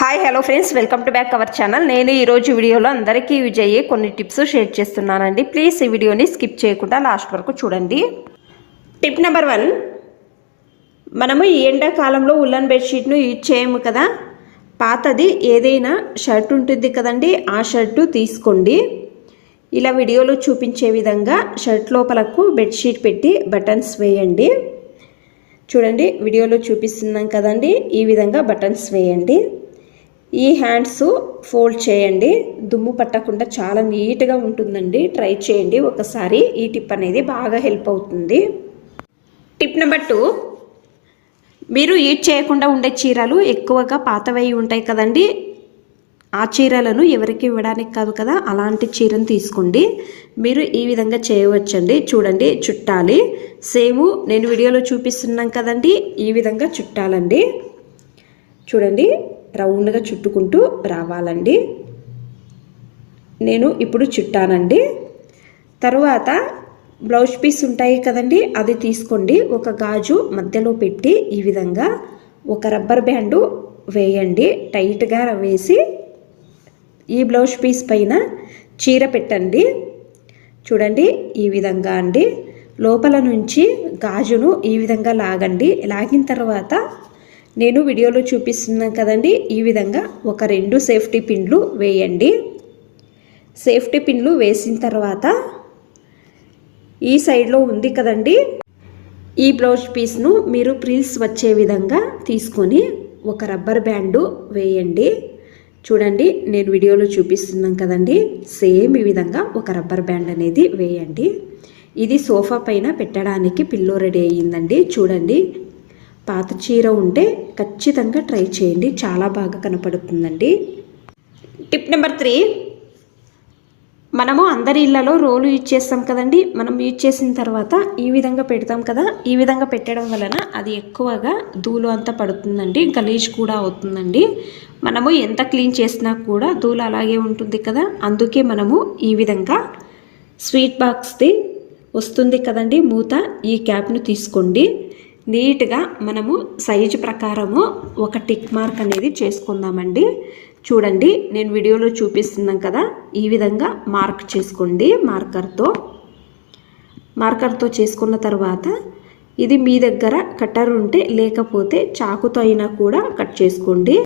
Hi hello friends, welcome to back our channel. నేను ఈరోజు వీడియోలో అందరికీ యూజ్ అయ్యే కొన్ని టిప్స్ షేర్ చేస్తున్నానండి. ప్లీజ్ ఈ వీడియోని స్కిప్ చేయకుండా లాస్ట్ వరకు చూడండి. టిప్ నెంబర్ 1, మనము ఈ ఎండాకాలంలో ఉల్లన్ బెడ్షీట్ను యూజ్ చేయము కదా, పాతది ఏదైనా షర్ట్ ఉంటుంది కదండి, ఆ షర్టు తీసుకోండి. ఇలా వీడియోలో చూపించే విధంగా షర్ట్ లోపలకు బెడ్షీట్ పెట్టి బటన్స్ వేయండి. చూడండి, వీడియోలో చూపిస్తున్నాం కదండి, ఈ విధంగా బటన్స్ వేయండి. ఈ హ్యాండ్స్ ఫోల్డ్ చేయండి, దుమ్ము పట్టకుండా చాలా నీట్గా ఉంటుందండి. ట్రై చేయండి ఒకసారి, ఈ టిప్ అనేది బాగా హెల్ప్ అవుతుంది. టిప్ నెంబర్ 2, మీరు యూజ్ చేయకుండా ఉండే చీరలు ఎక్కువగా పాతవై ఉంటాయి కదండి, ఆ చీరలను ఎవరికి ఇవ్వడానికి కాదు కదా, అలాంటి చీరను తీసుకోండి. మీరు ఈ విధంగా చేయవచ్చండి. చూడండి, చుట్టాలి. సేమ్ నేను వీడియోలో చూపిస్తున్నాం కదండి, ఈ విధంగా చుట్టాలండి. చూడండి, రౌండ్గా చుట్టుకుంటూ రావాలండి. నేను ఇప్పుడు చుట్టానండి. తరువాత బ్లౌజ్ పీస్ ఉంటాయి కదండి, అది తీసుకోండి. ఒక గాజు మధ్యలో పెట్టి ఈ విధంగా ఒక రబ్బర్ బ్యాండు వేయండి. టైట్గా వేసి ఈ బ్లౌజ్ పీస్ పైన చీర పెట్టండి. చూడండి, ఈ విధంగా అండి. లోపల నుంచి గాజును ఈ విధంగా లాగండి. లాగిన తర్వాత నేను వీడియోలో చూపిస్తున్నాను కదండి, ఈ విధంగా ఒక 2 సేఫ్టీ పిన్లు వేయండి. సేఫ్టీ పిన్లు వేసిన తర్వాత ఈ సైడ్లో ఉంది కదండి, ఈ బ్లౌజ్ పీస్ను మీరు ప్రిల్స్ వచ్చే విధంగా తీసుకొని ఒక రబ్బర్ బ్యాండు వేయండి. చూడండి, నేను వీడియోలో చూపిస్తున్నాను కదండి, సేమ్ ఈ విధంగా ఒక రబ్బర్ బ్యాండ్ అనేది వేయండి. ఇది సోఫా పైన పెట్టడానికి పిల్లో రెడీ అయ్యిందండి. చూడండి, పాత చీర ఉంటే ఖచ్చితంగా ట్రై చేయండి, చాలా బాగా కనపడుతుందండి. టిప్ నెంబర్ 3, మనము అందరి ఇళ్లలో రోలు యూజ్ చేస్తాం కదండి. మనం యూజ్ చేసిన తర్వాత ఈ విధంగా పెడతాం కదా, ఈ విధంగా పెట్టడం వలన అది ఎక్కువగా ధూళి అంతా పడుతుందండి, గలీజ్ కూడా అవుతుందండి. మనము ఎంత క్లీన్ చేసినా కూడా ధూళి అలాగే ఉంటుంది కదా, అందుకే మనము ఈ విధంగా స్వీట్ బాక్స్ది వస్తుంది కదండి మూత, ఈ క్యాప్ను తీసుకోండి. నీట్గా మనము సైజు ప్రకారము ఒక టిక్ మార్క్ అనేది చేసుకుందామండి. చూడండి, నేను వీడియోలో చూపిస్తున్నాను కదా, ఈ విధంగా మార్క్ చేసుకోండి మార్కర్తో చేసుకున్న తర్వాత ఇది మీ దగ్గర కట్టర్ ఉంటే, లేకపోతే చాకుతో అయినా కూడా కట్ చేసుకోండి.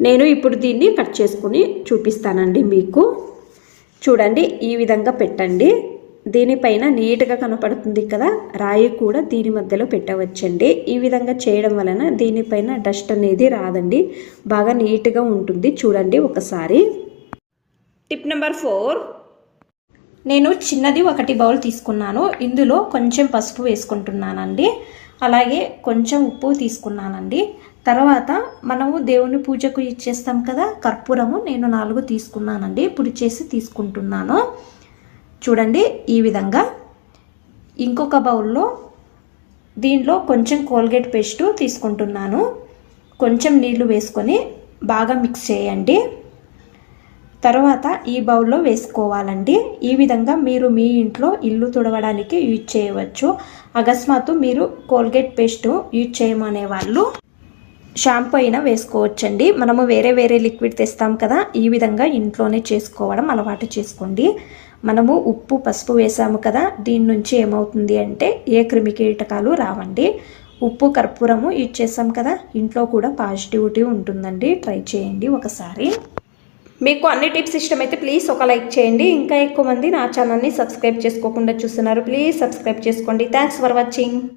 నేను ఇప్పుడు దీన్ని కట్ చేసుకుని చూపిస్తానండి మీకు. చూడండి, ఈ విధంగా పెట్టండి. దీనిపైన నీట్గా కనపడుతుంది కదా, రాయి కూడా దీని మధ్యలో పెట్టవచ్చండి. ఈ విధంగా చేయడం వలన దీనిపైన డస్ట్ అనేది రాదండి, బాగా నీట్గా ఉంటుంది. చూడండి ఒకసారి. టిప్ నెంబర్ 4, నేను చిన్నది 1 బౌల్ తీసుకున్నాను. ఇందులో కొంచెం పసుపు వేసుకుంటున్నానండి, అలాగే కొంచెం ఉప్పు తీసుకున్నానండి. తర్వాత మనము దేవుని పూజకు ఇచ్చేస్తాం కదా, కర్పూరము నేను 4 తీసుకున్నానండి, పొడి చేసి తీసుకుంటున్నాను. చూడండి, ఈ విధంగా. ఇంకొక బౌల్లో దీనిలో కొంచెం కోల్గేట్ పేస్ట్ తీసుకుంటున్నాను. కొంచెం నీళ్లు వేసుకొని బాగా మిక్స్ చేయండి. తర్వాత ఈ బౌల్లో వేసుకోవాలండి. ఈ విధంగా మీరు మీ ఇంట్లో ఇల్లు తుడవడానికి యూజ్ చేయవచ్చు. అకస్మాత్తు మీరు కోల్గేట్ పేస్ట్ యూజ్ చేయమనే వాళ్ళు షాంపూ అయినా వేసుకోవచ్చండి. మనము వేరే లిక్విడ్ తెస్తాం కదా, ఈ విధంగా ఇంట్లోనే చేసుకోవడం అలవాటు చేసుకోండి. మనము ఉప్పు పసుపు వేసాము కదా, దీని నుంచి ఏమవుతుంది అంటే ఏ క్రిమికీటకాలు రావండి. ఉప్పు కర్పూరము యూజ్ చేసాం కదా, ఇంట్లో కూడా పాజిటివిటీ ఉంటుందండి. ట్రై చేయండి ఒకసారి. మీకు అన్ని టిప్స్ ఇష్టమైతే ప్లీజ్ ఒక లైక్ చేయండి. ఇంకా ఎక్కువ మంది నా ఛానల్ని సబ్స్క్రైబ్ చేసుకోకుండా చూస్తున్నారు, ప్లీజ్ సబ్స్క్రైబ్ చేసుకోండి. Thanks for watching.